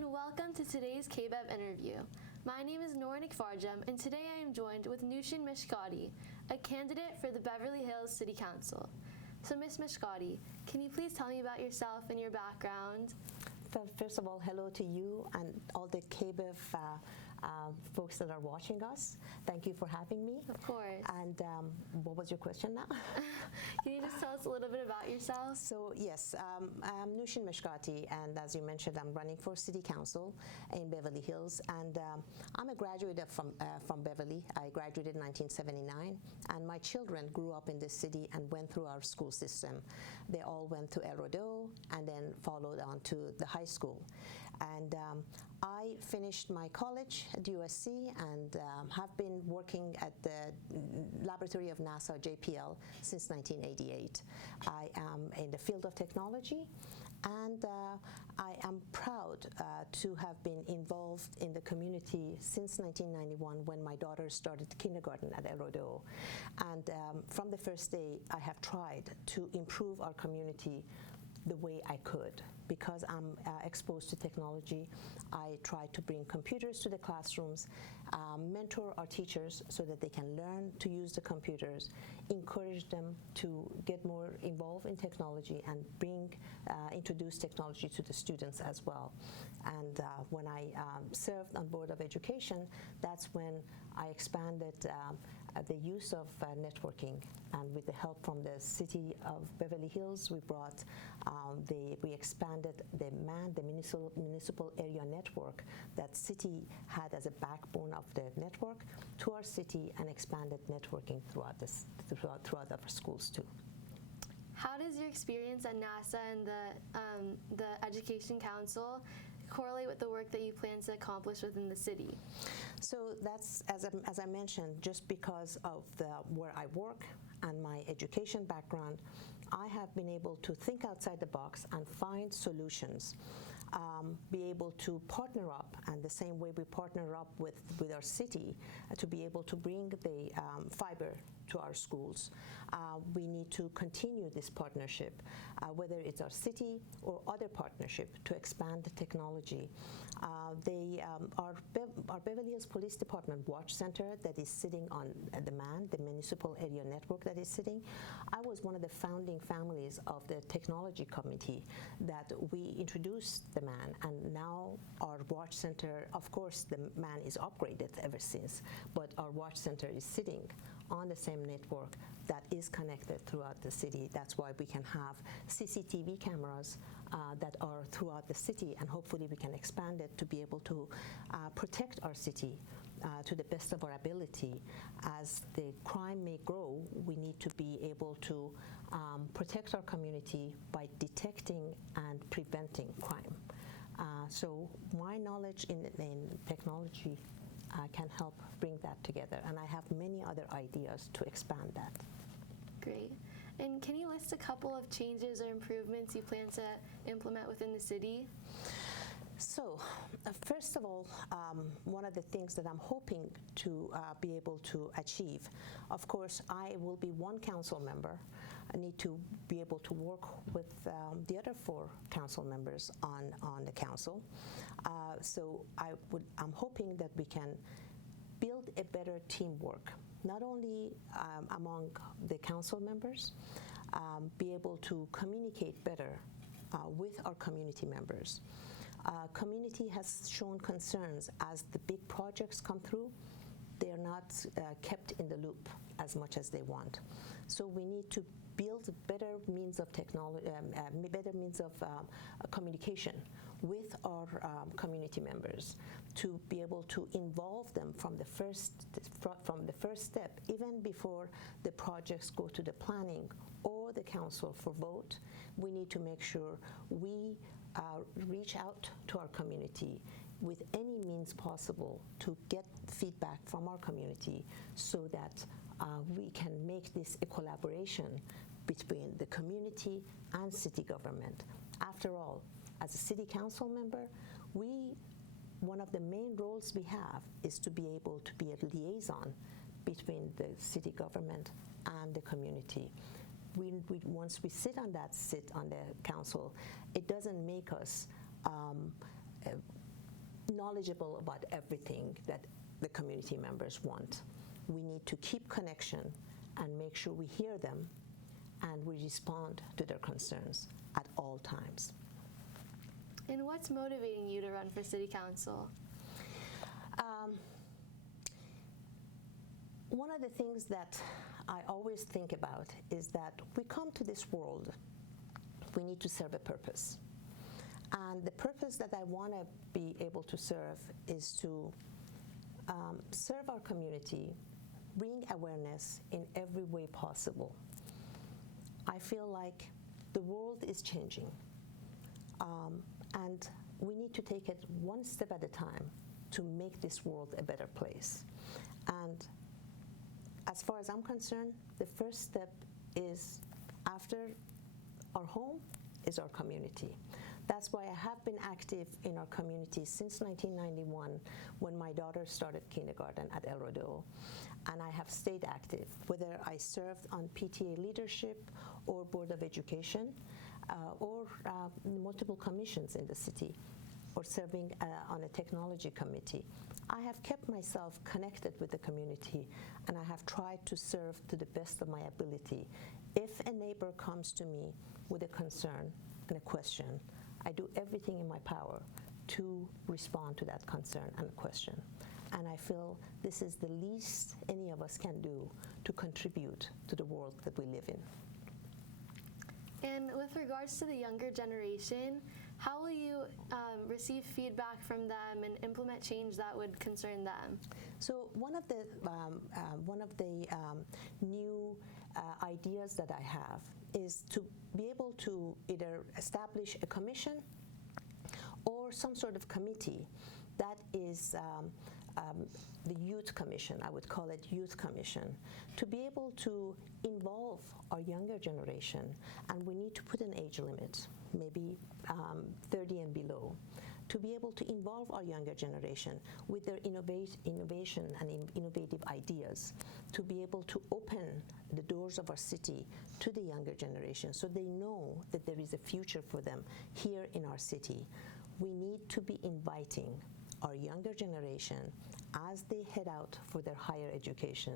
and welcome to today's KBEV interview. My name is Nora Nikfarjam, and today I am joined with Nooshin Meshkaty, a candidate for the Beverly Hills City Council. So Ms. Meshkaty, can you please tell me about yourself and your background? First of all, hello to you and all the KBEV folks that are watching us. Thank you for having me. Of course. And what was your question now? Can you just tell us a little bit about yourself? So yes, I'm Nooshin Meshkaty, and as you mentioned, I'm running for City Council in Beverly Hills, and I'm a graduate from Beverly. I graduated in 1979, and my children grew up in this city and went through our school system. They all went to El Rodeo and then followed on to the high school. And I finished my college at USC and have been working at the laboratory of NASA, JPL, since 1988. I am in the field of technology, and I am proud to have been involved in the community since 1991 when my daughter started kindergarten at El Rodeo. And from the first day, I have tried to improve our community the way I could. Because I'm exposed to technology, I try to bring computers to the classrooms, mentor our teachers so that they can learn to use the computers, encourage them to get more involved in technology and introduce technology to the students as well. And when I served on Board of Education, that's when I expanded the use of networking. And with the help from the City of Beverly Hills, we expanded the municipal area network that city had as a backbone of the network to our city and expanded networking throughout our schools too. How does your experience at NASA and the Education Council correlate with the work that you plan to accomplish within the city? So that's, as I mentioned, just because of where I work and my education background, I have been able to think outside the box and find solutions, be able to partner up, and the same way we partner up with our city to be able to bring the fiber to our schools. We need to continue this partnership, whether it's our city or other partnership to expand the technology. Our Beverly Hills Police Department Watch Center that is sitting on the municipal area network that is sitting, I was one of the founding families of the technology committee that we introduced the MAN, and now our watch center, of course the MAN is upgraded ever since, but our watch center is sitting on the same network that is connected throughout the city. That's why we can have CCTV cameras that are throughout the city, and hopefully we can expand it to be able to protect our city to the best of our ability. As the crime may grow, we need to be able to protect our community by detecting and preventing crime. So my knowledge in technology can help bring that together, and I have many other ideas to expand that. Great. And can you list a couple of changes or improvements you plan to implement within the city? So, first of all, one of the things that I'm hoping to be able to achieve, of course, I will be one council member. I need to be able to work with the other 4 council members on the council. So I'm hoping that we can build a better teamwork, not only among the council members, be able to communicate better with our community members. Community has shown concerns as the big projects come through. They are not kept in the loop as much as they want. So we need to build better means of technology, better means of communication with our community members to be able to involve them from the first step, even before the projects go to the planning or the council for vote. We need to make sure we reach out to our community with any means possible to get feedback from our community so that we can make this a collaboration between the community and city government. After all, as a city council member, one of the main roles we have is to be able to be a liaison between the city government and the community. Once we sit on the council, it doesn't make us knowledgeable about everything that the community members want. We need to keep connection and make sure we hear them and we respond to their concerns at all times. And what's motivating you to run for City Council? One of the things that I always think about is that we come to this world, we need to serve a purpose. And the purpose that I want to be able to serve is to serve our community, bring awareness in every way possible. I feel like the world is changing, and we need to take it one step at a time to make this world a better place. And as far as I'm concerned, the first step is after our home is our community. That's why I have been active in our community since 1991 when my daughter started kindergarten at El Rodeo, and I have stayed active, whether I served on PTA leadership or Board of Education or multiple commissions in the city, or serving on a technology committee. I have kept myself connected with the community, and I have tried to serve to the best of my ability. If a neighbor comes to me with a concern and a question, I do everything in my power to respond to that concern and question. And I feel this is the least any of us can do to contribute to the world that we live in. And with regards to the younger generation, how will you receive feedback from them and implement change that would concern them? So one of the new ideas that I have is to be able to either establish a commission or some sort of committee that is the youth commission. I would call it youth commission, to be able to involve our younger generation, and we need to put an age limit, maybe 30 and below, to be able to involve our younger generation with their innovation and innovative ideas, to be able to open the doors of our city to the younger generation so they know that there is a future for them here in our city. We need to be inviting our younger generation, as they head out for their higher education,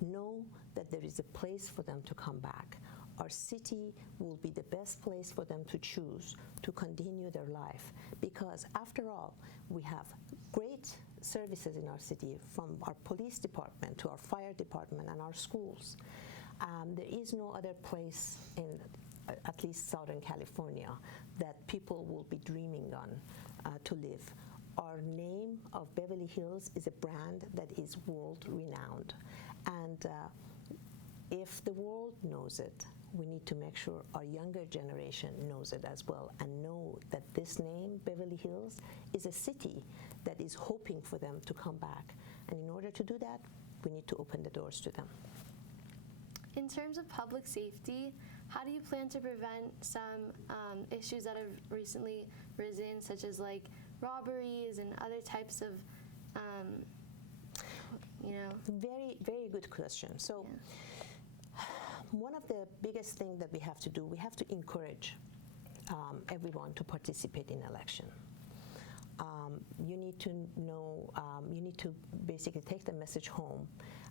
know that there is a place for them to come back. Our city will be the best place for them to choose to continue their life, because after all, we have great services in our city, from our police department to our fire department and our schools. There is no other place in at least Southern California that people will be dreaming on to live. Our name of Beverly Hills is a brand that is world-renowned, and if the world knows it, we need to make sure our younger generation knows it as well, and know that this name, Beverly Hills, is a city that is hoping for them to come back. And in order to do that, we need to open the doors to them. In terms of public safety, how do you plan to prevent some issues that have recently risen, such as like robberies and other types of, Very, very good question. So one of the biggest things that we have to do, we have to encourage everyone to participate in election. You need to know, you need to basically take the message home.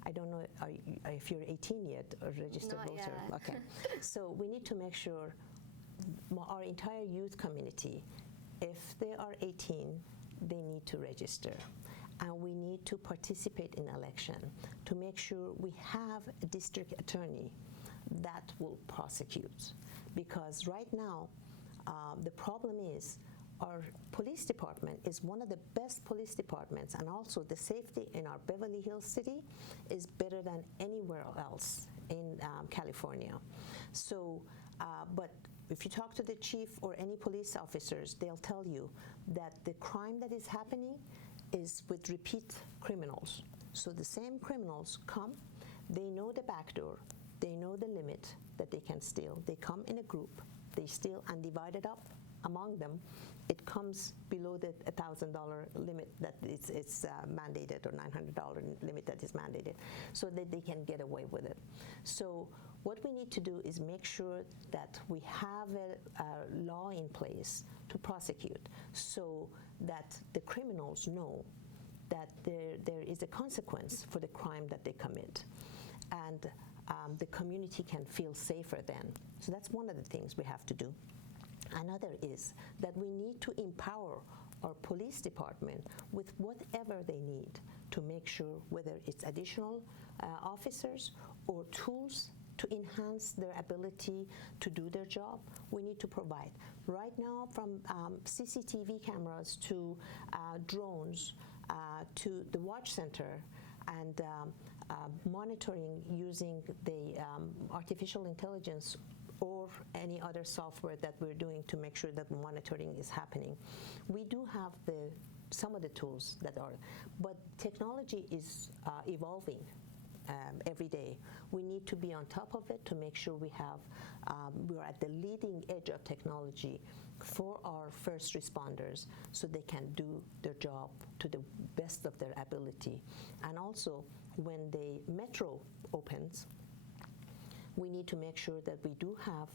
I don't know if you're 18 yet or registered Not voter. yet. Okay. So we need to make sure our entire youth community, if they are 18, they need to register. And we need to participate in election to make sure we have a district attorney that will prosecute. Because right now, the problem is our police department is one of the best police departments, and also the safety in our Beverly Hills city is better than anywhere else in California. So, but if you talk to the chief or any police officers, they'll tell you that the crime that is happening is with repeat criminals. So the same criminals come, they know the back door, they know the limit that they can steal. They come in a group, they steal and divide it up among them, it comes below the $1,000 limit that it's mandated, or $900 limit that is mandated, so that they can get away with it. So what we need to do is make sure that we have a law in place to prosecute, so that the criminals know that there is a consequence for the crime that they commit, and the community can feel safer then. So that's one of the things we have to do. Another is that we need to empower our police department with whatever they need to make sure, whether it's additional officers or tools to enhance their ability to do their job, we need to provide. Right now, from CCTV cameras to drones to the watch center, and monitoring using the artificial intelligence or any other software that we're doing to make sure that monitoring is happening. We do have some of the tools that are, but technology is evolving every day. We need to be on top of it to make sure we're at the leading edge of technology for our first responders, so they can do their job to the best of their ability. And also, when the metro opens, we need to make sure that we do have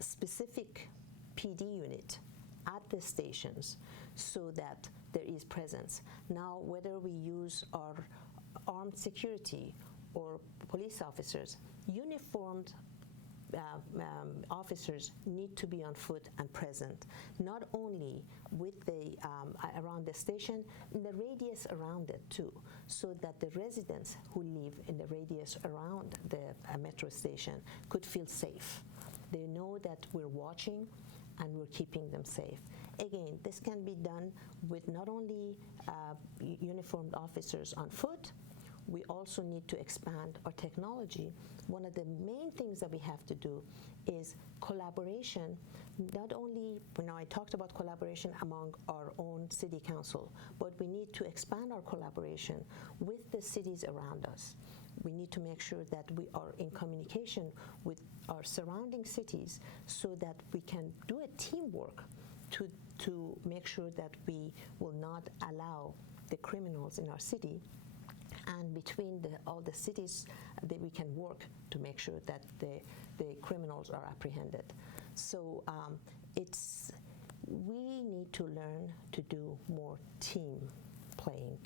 specific PD unit at the stations, so that there is presence. Now, whether we use our armed security or police officers, uniformed officers need to be on foot and present, not only with the around the station, in the radius around it too, so that the residents who live in the radius around the metro station could feel safe. They know that we're watching and we're keeping them safe. Again, this can be done with not only uniformed officers on foot. We also need to expand our technology. One of the main things that we have to do is collaboration. Not only, I talked about collaboration among our own city council, but we need to expand our collaboration with the cities around us. We need to make sure that we are in communication with our surrounding cities, so that we can do a teamwork to make sure that we will not allow the criminals in our city, and between all the cities that we can work to make sure that the criminals are apprehended. So we need to learn to do more team playing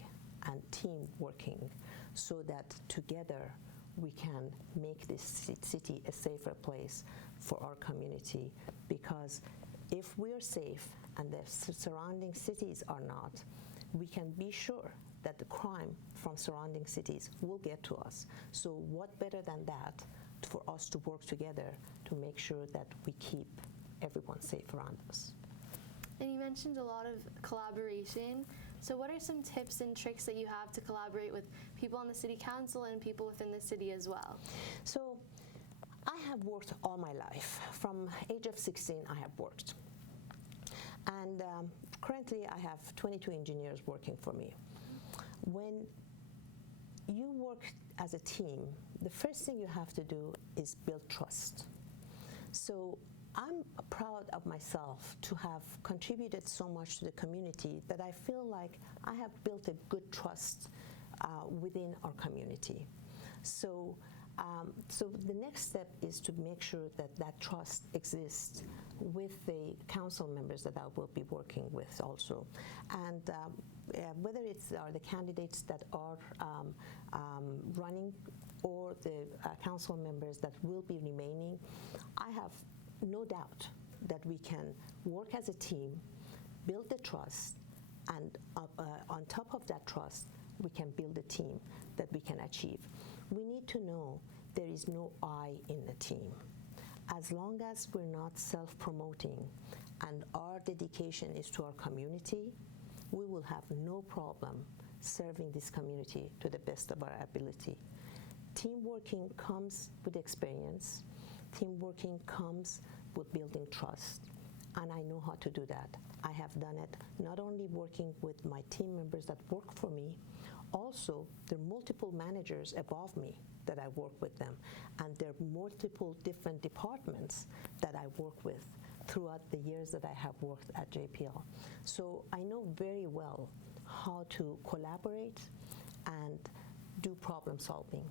and team working, so that together we can make this city a safer place for our community. Because if we're safe and the surrounding cities are not, we can be sure that the crime from surrounding cities will get to us. So what better than that for us to work together to make sure that we keep everyone safe around us. And you mentioned a lot of collaboration. So what are some tips and tricks that you have to collaborate with people on the city council and people within the city as well? So I have worked all my life. From age of 16, I have worked. And currently, I have 22 engineers working for me. When you work as a team, the first thing you have to do is build trust. So I'm proud of myself to have contributed so much to the community that I feel like I have built a good trust within our community. So the next step is to make sure that that trust exists with the council members that I will be working with also. And whether it's the candidates that are running, or the council members that will be remaining, I have no doubt that we can work as a team, build the trust, and on top of that trust, we can build a team that we can achieve. We need to know there is no I in the team. As long as we're not self-promoting and our dedication is to our community, we will have no problem serving this community to the best of our ability. Team working comes with experience. Team working comes with building trust, and I know how to do that. I have done it not only working with my team members that work for me, also there are multiple managers above me that I work with them, and there are multiple different departments that I work with throughout the years that I have worked at JPL. So I know very well how to collaborate and do problem solving,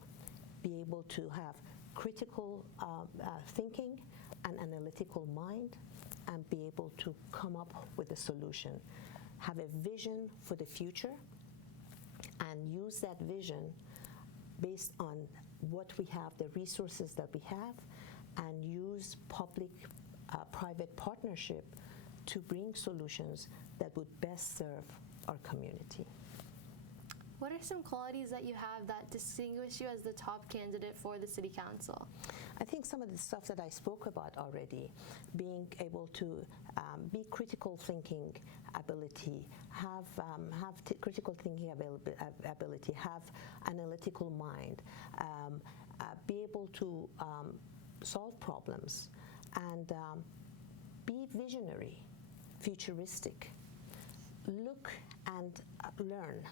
be able to have critical thinking and analytical mind, and be able to come up with a solution, have a vision for the future, and use that vision based on what we have, the resources that we have, and use public-private partnership to bring solutions that would best serve our community. What are some qualities that you have that distinguish you as the top candidate for the City Council? I think some of the stuff that I spoke about already, being able to be critical thinking ability, have critical thinking ability, have analytical mind, be able to solve problems, and be visionary, futuristic, look and learn.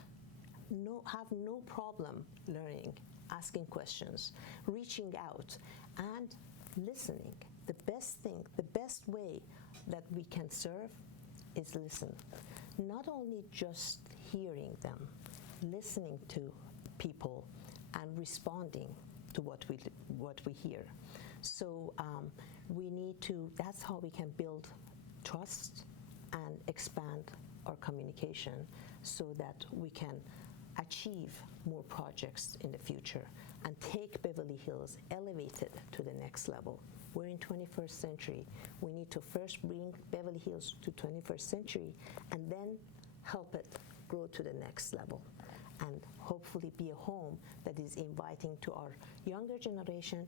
Have no problem learning, asking questions, reaching out, and listening. The best thing, the best way that we can serve is listen. Not only just hearing them, listening to people and responding to what we hear. So we need to, that's how we can build trust and expand our communication so that we can achieve more projects in the future and take Beverly Hills, elevate it to the next level. We're in 21st century. We need to first bring Beverly Hills to 21st century and then help it grow to the next level and hopefully be a home that is inviting to our younger generation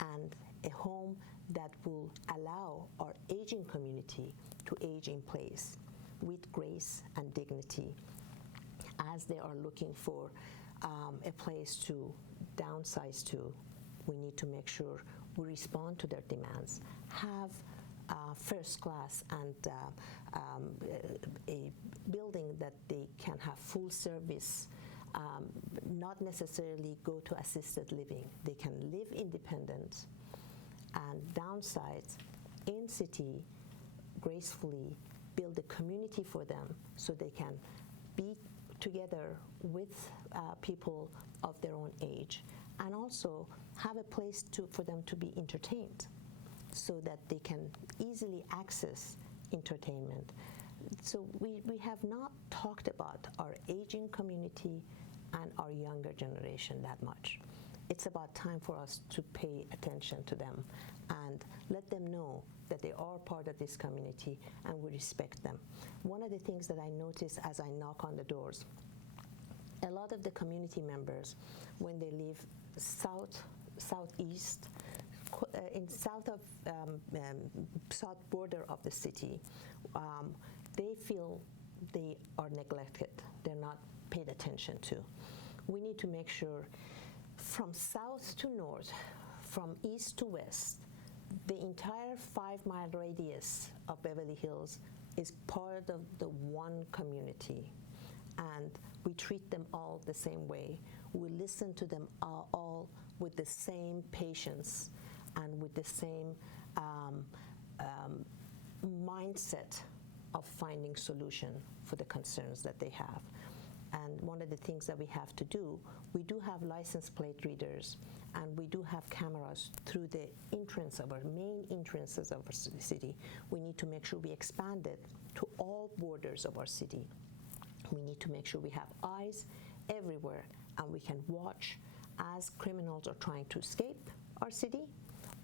and a home that will allow our aging community to age in place with grace and dignity as they are looking for a place to downsize to. We need to make sure we respond to their demands, have first class and a building that they can have full service, not necessarily go to assisted living. They can live independent and downsize in city gracefully, build a community for them so they can be together with people of their own age, and also have a place for them to be entertained so that they can easily access entertainment. So we have not talked about our aging community and our younger generation that much. It's about time for us to pay attention to them and let them know that they are part of this community and we respect them. One of the things that I notice as I knock on the doors, a lot of the community members, when they live southeast, in south border of the city, they feel they are neglected. They're not paid attention to. We need to make sure from south to north, from east to west, the entire 5-mile radius of Beverly Hills is part of the one community, and we treat them all the same way. We listen to them all with the same patience and with the same mindset of finding solution for the concerns that they have. And one of the things that we have to do, we do have license plate readers and we do have cameras through the entrance of our main entrances of our city. We need to make sure we expand it to all borders of our city. We need to make sure we have eyes everywhere and we can watch as criminals are trying to escape our city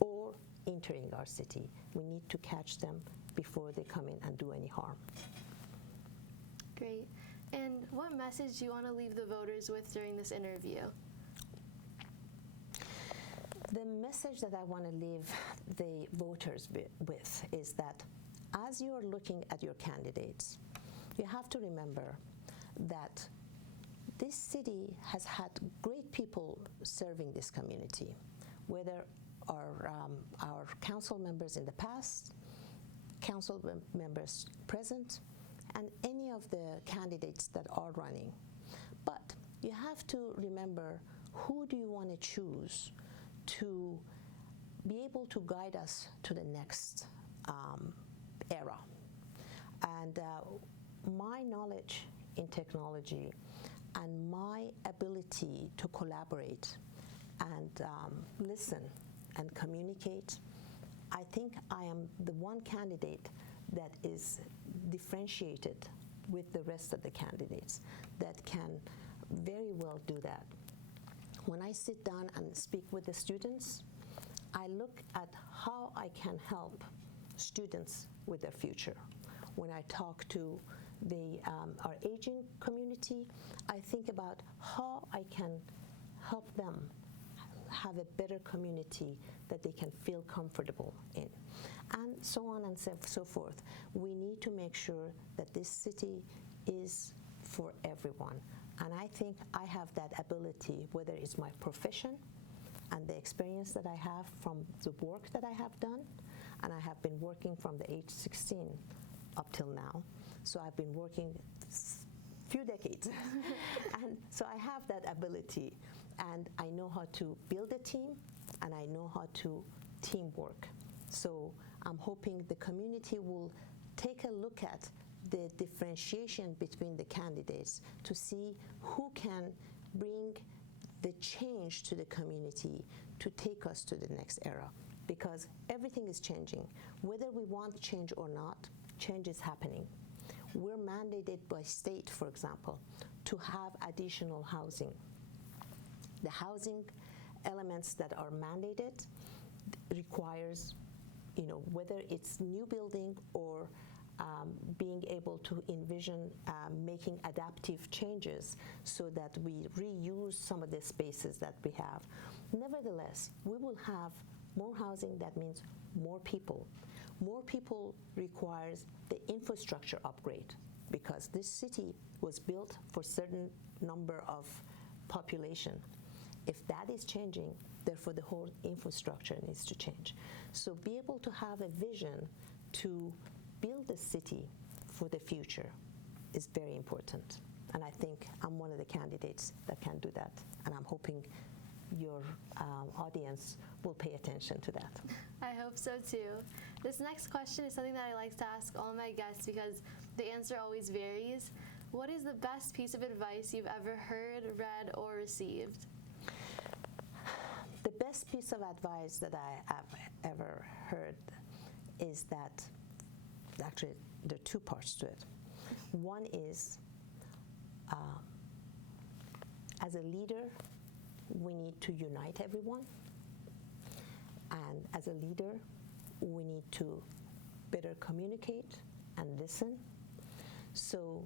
or entering our city. We need to catch them before they come in and do any harm. Great. And what message do you want to leave the voters with during this interview? The message that I want to leave the voters with is that as you are looking at your candidates, you have to remember that this city has had great people serving this community, whether our council members in the past, council members present, and any of the candidates that are running. But you have to remember who do you want to choose to be able to guide us to the next era? And my knowledge in technology and my ability to collaborate and listen and communicate, I think I am the one candidate that is differentiated with the rest of the candidates that can very well do that. When I sit down and speak with the students, I look at how I can help students with their future. When I talk to our aging community, I think about how I can help them have a better community that they can feel comfortable in, and so on and so forth. We need to make sure that this city is for everyone. And I think I have that ability, whether it's my profession and the experience that I have from the work that I have done, and I have been working from the age 16 up till now. So I've been working few decades. And so I have that ability, and I know how to build a team, and I know how to teamwork. So I'm hoping the community will take a look at the differentiation between the candidates to see who can bring the change to the community to take us to the next era. Because everything is changing. Whether we want change or not, change is happening. We're mandated by state, for example, to have additional housing. The housing elements that are mandated requires, whether it's new building or being able to envision making adaptive changes so that we reuse some of the spaces that we have. Nevertheless, we will have more housing. That means more people. More people requires the infrastructure upgrade, because this city was built for certain number of population. If that is changing, therefore the whole infrastructure needs to change. So be able to have a vision to build a city for the future is very important. And I think I'm one of the candidates that can do that. And I'm hoping your audience will pay attention to that. I hope so too. This next question is something that I like to ask all my guests because the answer always varies. What is the best piece of advice you've ever heard, read, or received? The best piece of advice that I have ever heard is that, actually, there are two parts to it. One is, as a leader, we need to unite everyone. And as a leader, we need to better communicate and listen. So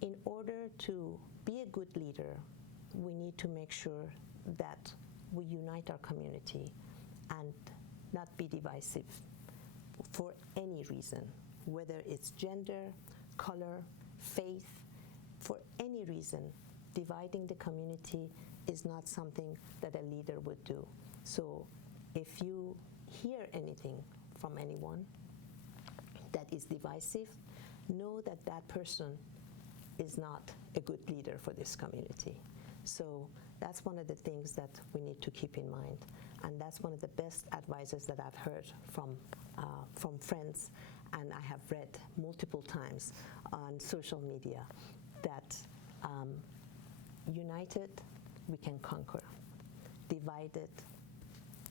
in order to be a good leader, we need to make sure that we unite our community and not be divisive for any reason, whether it's gender, color, faith, for any reason. Dividing the community is not something that a leader would do. So if you hear anything from anyone that is divisive, know that that person is not a good leader for this community. So that's one of the things that we need to keep in mind. And that's one of the best advices that I've heard from friends, and I have read multiple times on social media, that united, we can conquer. Divided,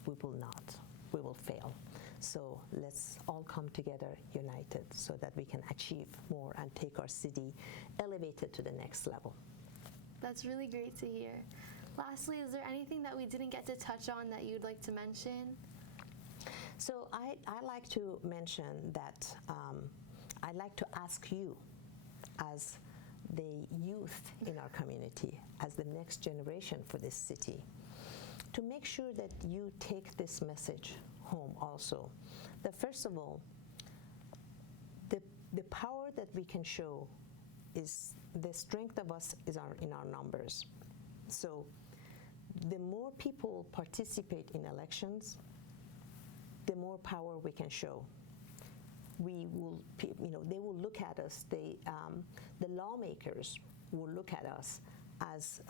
we will not. We will fail. So let's all come together united so that we can achieve more and take our city elevated to the next level. That's really great to hear. Lastly, is there anything that we didn't get to touch on that you'd like to mention? So I like to mention that I'd like to ask you, as the youth in our community, as the next generation for this city, to make sure that you take this message home also. That first of all, the power that we can show is the strength of us is in our numbers. So the more people participate in elections, the more power we can show. We will, they will look at us. The lawmakers will look at us as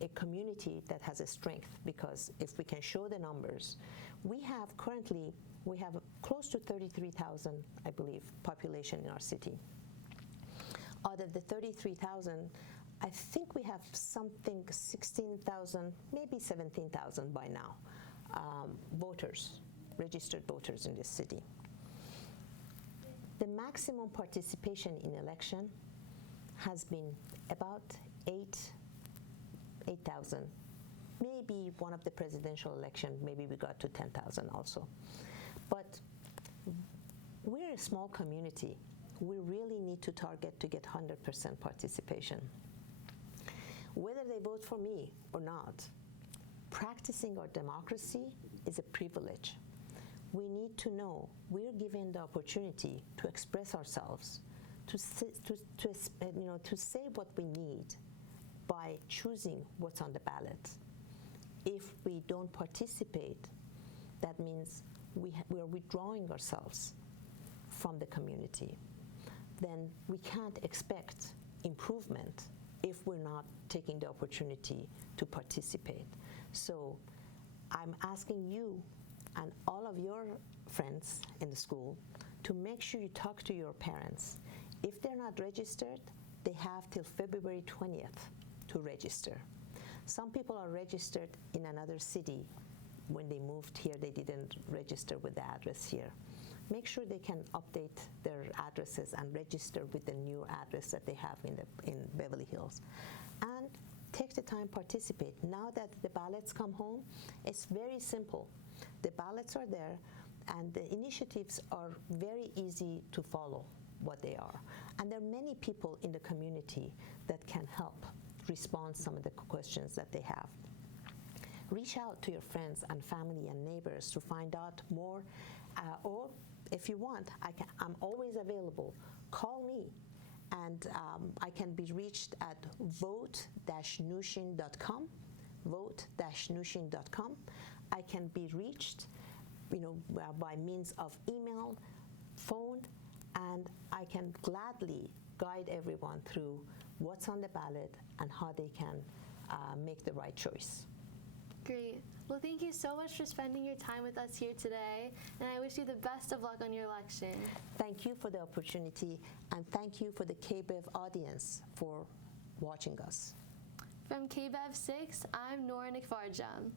a community that has a strength, because if we can show the numbers, we have close to 33,000, I believe, population in our city. Out of the 33,000, I think we have something 16,000, maybe 17,000 by now, voters, registered voters in this city. The maximum participation in election has been about 8,000. Maybe one of the presidential election, maybe we got to 10,000 also. But we're a small community. We really need to target to get 100% participation. Whether they vote for me or not, practicing our democracy is a privilege. We need to know we're given the opportunity to express ourselves, to say what we need by choosing what's on the ballot. If we don't participate, that means we are withdrawing ourselves from the community. Then we can't expect improvement if we're not taking the opportunity to participate. So I'm asking you and all of your friends in the school to make sure you talk to your parents. If they're not registered, they have till February 20th to register. Some people are registered in another city. When they moved here, they didn't register with the address here. Make sure they can update their addresses and register with the new address that they have in Beverly Hills. And take the time, participate. Now that the ballots come home, it's very simple. The ballots are there, and the initiatives are very easy to follow what they are. And there are many people in the community that can help respond to some of the questions that they have. Reach out to your friends and family and neighbors to find out more, or if you want, I'm always available. Call me, and I can be reached at vote-nooshin.com, vote-nooshin.com. I can be reached, by means of email, phone, and I can gladly guide everyone through what's on the ballot and how they can make the right choice. Great. Well, thank you so much for spending your time with us here today, and I wish you the best of luck on your election. Thank you for the opportunity, and thank you for the KBEV audience for watching us. From KBEV 6, I'm Nora Nikfarjam.